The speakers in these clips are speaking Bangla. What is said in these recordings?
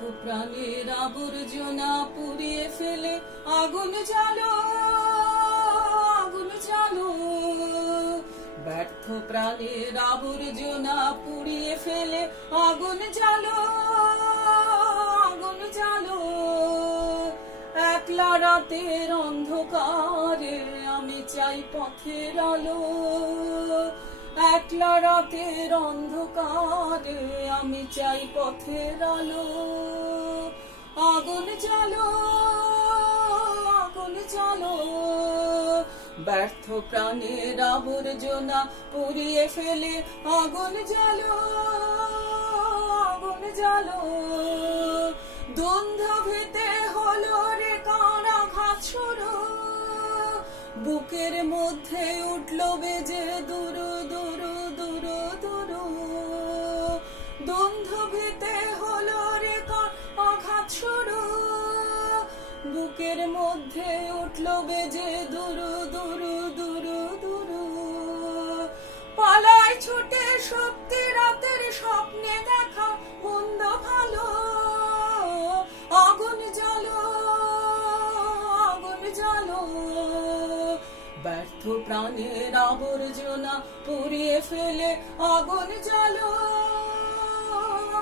প্রাণের আবর্জনা পুড়িয়ে ফেলে আগুন জ্বালো, আগুন জ্বালো। ব্যর্থ প্রাণের আবর্জনা পুড়িয়ে ফেলে আগুন জ্বালো, আগুন জ্বালো। একলা রাতের অন্ধকারে আমি চাই পথের আলো, একলা রাতের অন্ধকারে আমি চাই পথের আলো। আগুন জ্বালো, আগুন জ্বালো। ব্যর্থ প্রাণের আবর্জনা পুড়িয়ে ফেলে আগুন জ্বালো, আগুন জ্বালো। দ্বন্দ্ব ভেতে হলো রে কারাঘাত শুরু, বুকের মধ্যে উঠলো বেজে দুরু দুরু দুরু দুরু। দ্বন্দ্ব ভেতে হলো রে আঘাত শুরু, বুকের মধ্যে উঠলো বেজে দুরু দুরু দুরু দুরু। পালায় ছুটে শক্তি রাতের স্বপ্নে দেখা মন্দ ভালো। আগুন জ্বালো, আগুন জ্বালো। ব্যর্থ প্রাণের আবর্জনা পুড়িয়ে ফেলে আগুন জ্বালো,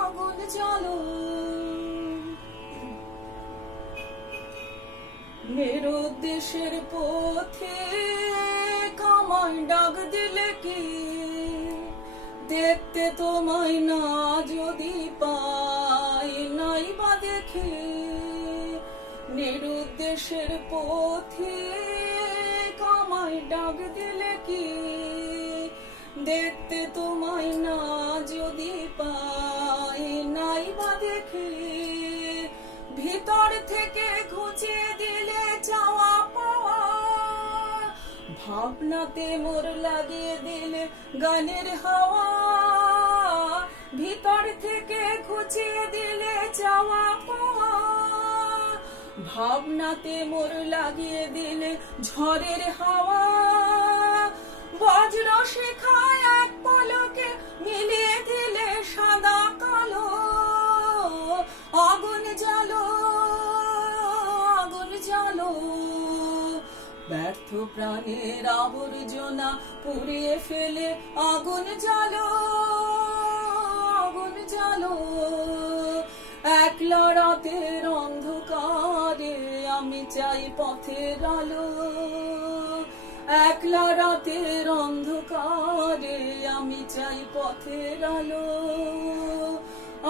আগুন জ্বালো। মেরু দেশের পথে কামায় ডাক দিলে কি দেখতে তোমায় না যদি পাই নাই বা দেখি। নিরুদ্দেশের পথে কামায় ডাক দিলে কি দেখতে তোমায় না যদি পাই নাই বা দেখি। ভিতর থেকে ঘুচিয়ে দিলে চাওয়া পাওয়া, ভাবনাতে মোর লাগিয়ে দিলে গানের হাওয়া। ভিতর থেকে ঘুচিয়ে দিলে চাওয়া পাওয়া, ভাবনাতে মোর লাগিয়ে দিলে ঝড়ের হাওয়া। বজ্র শিখায় এক পলকে মিলিয়ে দিলে সাদা কালো। আগুন জ্বালো, আগুন জ্বালো। ব্যর্থ প্রাণের আবর্জনা পুড়িয়ে ফেলে আগুন জ্বালো, আগুন জ্বালো। একলা রাতের অন্ধকারে আমি চাই পথের আলো, একলা রাতের অন্ধকারে আমি চাই পথের আলো।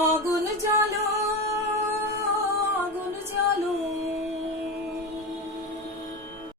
আগুন জ্বালো,